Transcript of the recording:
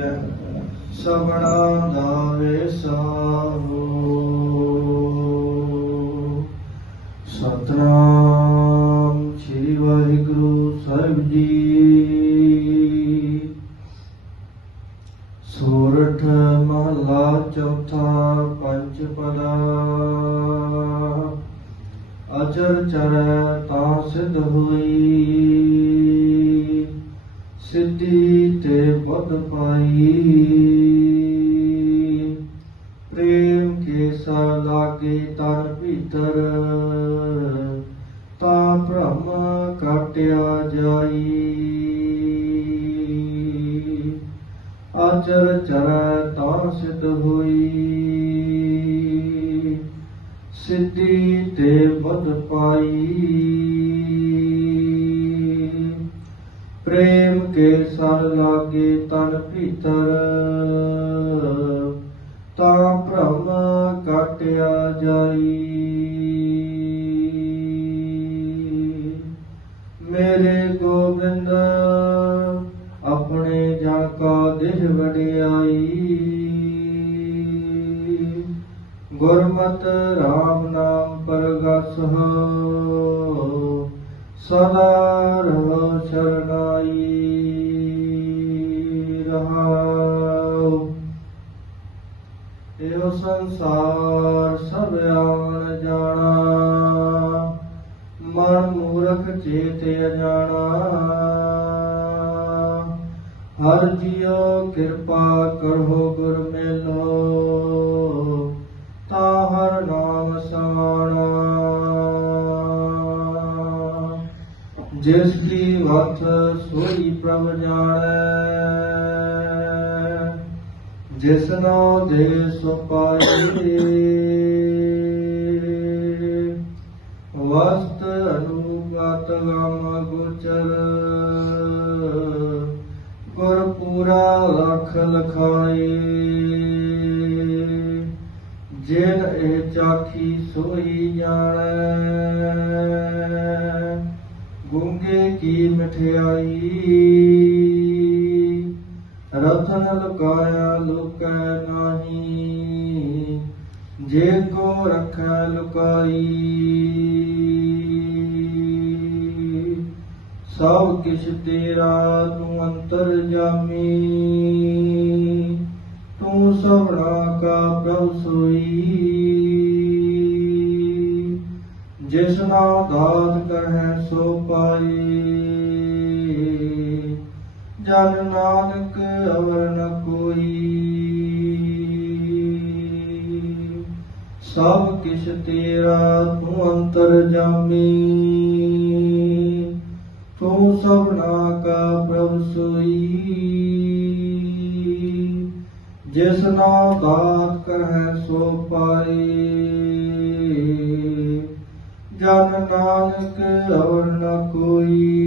ਕੀਜੈ ਸਭਨਾ ਦਾ ਵਿਸਾਹੋ ਸਤਨਾਮ ਸ੍ਰੀ ਵਾਹਿਗੁਰੂ ਸਾਹਿਬ ਜੀ। ਸੋਰਠ ਮਹਲਾ ਚੌਥਾ ਪੰਚ ਪਦਾ ਅਚਰ ਚਰ ਤਾਂ ਸਿੱਧ ਹੋਈ। ਤੇ ਪਾਈ। ਪ੍ਰੇਮ ਕੇ ਸਾ ਲਾਗੇ ਤਨ ਭੀਤਰ, ਤਾਂ ਭ੍ਰਮ ਕਟਿਆ ਜਾਈ। ਅਚਰ ਚਰੈ ਤਾਂ ਸਿਧ ਹੋਈ। ਸਿੱਧੀ ਤੇ ਬਦ ਪਾਈ। ਪ੍ਰੇਮ ਕੇ ਸਰ ਲਾਗੇ ਤਨ ਭੀਤਰ। ਤਾਂ ਭ੍ਰਮ ਕਾਟਿਆ ਜਾਈ। ਮੇਰੇ ਗੋਬਿੰਦ, ਆਪਣੇ ਜਾਂ ਕਾ ਦੇਹ ਵਡਿਆਈ। ਗੁਰਮਤ RAM ਨਾਮ ਪਰਗਸ ਸਦਾ ਰਹੋ ਸ਼ਰਨਾਈ ਰਹਾਉ। ਇਹੋ ਸੰਸਾਰ ਸਭ ਆਵਣ ਜਾਣਾ। ਮਨ ਮੂਰਖ ਚੇਤ ਅਜਾਣਾ। ਹਰ ਜੀਉ ਕਿਰਪਾ ਕਰੋ। ਜਿਸ ਕੀ ਵਤ ਸੋਈ ਪ੍ਰਭ ਜਾਣੈ। ਜਿਸਨੋ ਦੇ ਸੋ ਪਾਏ। ਵਸਤ ਅਨੁਗਤ ਗਮ ਗੋਚਰ। ਗੁਰ ਪੂਰਾ ਲਖ ਲਖਾਈ ਜਿਨ ਇਹ ਚਾਖੀ ਸੋਈ ਜਾਣੈ। ਮਠਿਆਈ ਰਤਨ ਲੁਕਾਇਆ ਲੁਕੈ ਨਾਹੀ। ਜੇ ਕੋ ਰਖੈ ਲੁਕਾਈ। ਸਭ ਕਿਛ ਤੇਰਾ ਤੂੰ ਅੰਤਰ ਜਾਮੀ। ਤੂੰ ਸਭਨਾ ਕਾ ਪ੍ਰਭ ਸੋਈ। ਜਿਸ ਨਾਮ ਦਾਤ ਕਰਹਿ ਸੋ ਪਾਈ। ਜਨ ਨਾਨਕ ਅਵਰ ਨ ਕੋਈ। ਸਭ ਕਿਛ ਤੇਰਾ ਤੂੰ ਅੰਤਰ ਜਾਮੀ। ਤੂੰ ਸਭਨਾ ਕਾ ਪ੍ਰਭ ਸੋਈ। ਜਿਸ ਨਾਮ ਦਾਤ ਕਰਹਿ ਸੋ ਪਾਏ। ਜਨ ਨਾਨਕ ਅਵਰ ਨ ਕੋਈ।